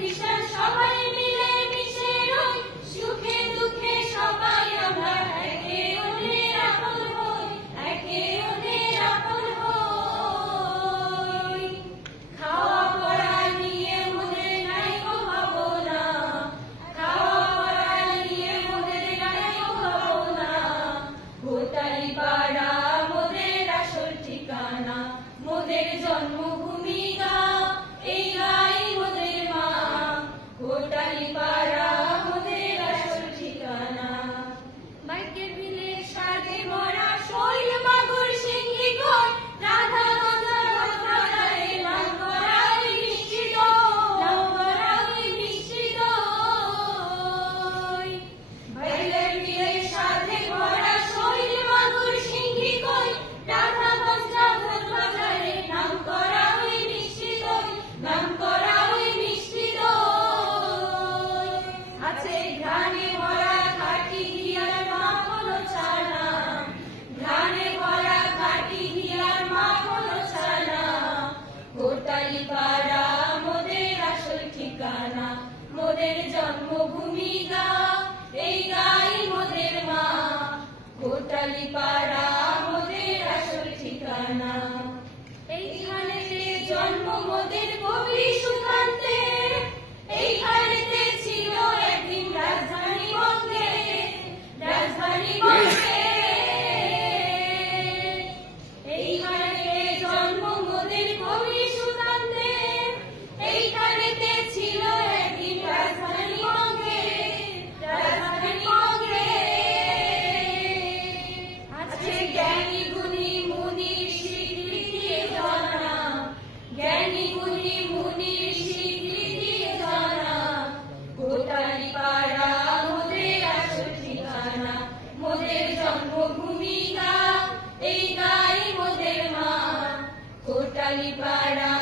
খ্রিস্টান সবাই মিলে মিশে রই, সুখে দুঃখে সবাই আমরা একে অন্যের আপন হই, একে অন্যের আপন হই। খাওয়া পড়া নিয়ে মোদের নাই গো ভাবনা, খাওয়া পড়া নিয়ে মোদের নাই গো ভাবনা। ভোটারি পাড়া মোদের আসল ঠিকানা, মোদের জন্মভূমি গাঁ, এই গাঁই মোদের মা। ভোটারি পাড়া মোদের আসল ঠিকানা। ভাগ্যের বিলে সাজে মরা শৈল মাগুর সিংহী ঘর, রাধা গঙ্গা ভদ্রকালে নাম করা ওই মিষ্টি দই, নাম করা ওই মিষ্টি দই। ভাগ্যের বিলে সাজে মরা শৈল মাগুর সিংহী ঘর, রাধা গঙ্গা ভদ্রকালে নাম করা ওই মিষ্টি দই, নাম করা ওই মিষ্টি দই। আছে ঘ্রাণে ভরা খাঁটি ঘিয়ার মাখন ছানা, ঘ্রাণে ভরা খাঁটি ঘিয়ার মাখন ছানা। ভোটারি পাড়া মোদের আসল ঠিকানা, মোদের জন্মভূমি গাঁ, এই গাঁই মোদের মা। ভোটারি পাড়া মোদের আসল ঠিকানা। এইখানেতে জন্ম মোদের কবি সুকান্তের, এইখানেতে ছিল একদিন রাজধানী বঙ্গে, রাজধানী বঙ্গে। এইখানেতে জন্ম মোদের কবি সুকান্তের, এইখানেতে ছিল একদিন রাজধানী বঙ্গে, রাজধানী বঙ্গে। আছে জ্ঞানী গুণী মুনির স্বীকৃতি জানা, জ্ঞানী গুণী মুনির স্বীকৃতি জানা। ভোটারি পাড়া মোদের আসল ঠিকানা, মোদের জন্মভূমি গাঁ, এই গাঁই মোদের মা। ভোটারি পাড়া